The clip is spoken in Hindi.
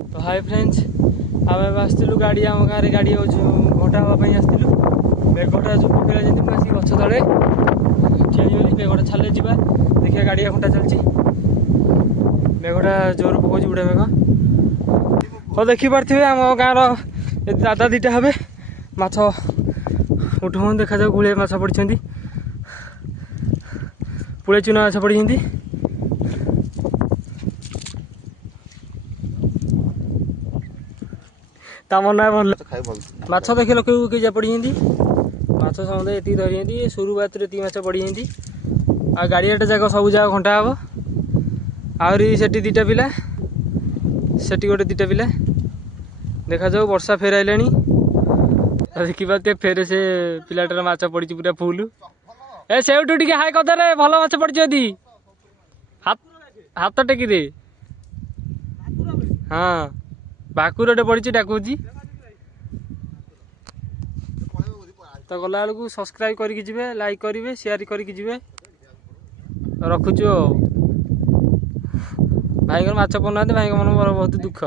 तो हाय फ्रेंड्स आम आसलु गाड़ी आम गाँव गाड़ी घंटा हाँवाई आसलु मेघटा जो पकड़ा जमी मुझे गछ तले ठियागली मेघटा छाले जा देखिए गाड़िया घंटा चलती मेघटा जोर पकाଉଛି बुढ़ा मेघ तो देखिपे आम गाँव दादा दीटा हे माछ उठौन देखा जाऊ गुड़े माछ पड़ी पुळे चुना माछ पड़ी तम ना भल माछ देखे लोक कई पड़ी माछ समुदाय ये धरी सुरु बात ये माछ पड़ी आ गाड़ियाटा जाक सब जाक घंटा हम आहरी से दीटा पिला से गोटे दीटा पिला देखा जाऊ वर्षा फेर आइला देखिए फेर से पिलाटार माछ पड़ी पूरा फुल ए सेठू टे हाई कदे भल माछ पड़ी हाथ टेकी दे हाँ भाकुरटे पड़ी डाकुची तो गला बेलू सब्सक्राइब करके जिवे लाइक करेंगे शेयर करके जिवे रखुचु भाई माछ पड़ना भाई मन बहुत दुख।